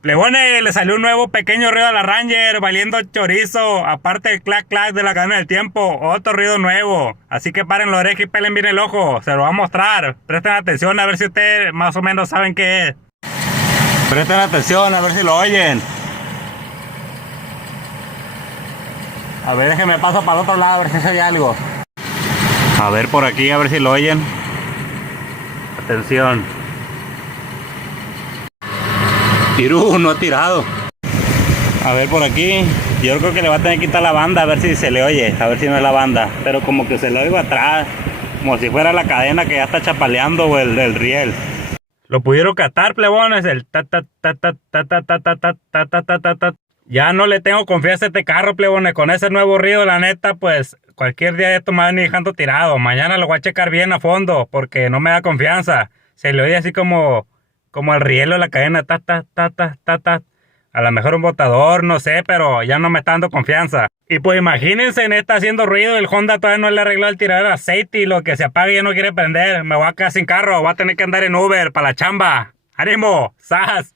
Plebones, le salió un nuevo pequeño ruido a la Ranger, valiendo chorizo. Aparte del clac clac de la cadena del tiempo, otro ruido nuevo. Así que paren la oreja y pelen bien el ojo. Se lo va a mostrar. Presten atención a ver si ustedes más o menos saben qué es. Presten atención a ver si lo oyen. A ver, déjenme paso para el otro lado a ver si se oye algo. A ver por aquí, a ver si lo oyen. Atención. Tirú, no ha tirado. A ver por aquí. Yo creo que le va a tener que quitar la banda a ver si se le oye. A ver si no es la banda. Pero como que se le oiga atrás. Como si fuera la cadena que ya está chapaleando o el riel. Lo pudieron catar, plebones. El ta ta ta ta ta ta ta ta ta ta ta ta ta ta. Ya no le tengo confianza a este carro, plebones. Con ese nuevo ruido, la neta, pues cualquier día de esto me van a ir dejando tirado. Mañana lo voy a checar bien a fondo porque no me da confianza. Se le oye así como el rielo de la cadena, ta, ta, ta, ta, ta, ta. A lo mejor un botador, no sé, pero ya no me está dando confianza. Y pues imagínense, está haciendo ruido, el Honda todavía no le arregló el tirador de aceite y lo que se apague ya no quiere prender. Me voy a quedar sin carro, voy a tener que andar en Uber para la chamba. ¡Ánimo! ¡Sas!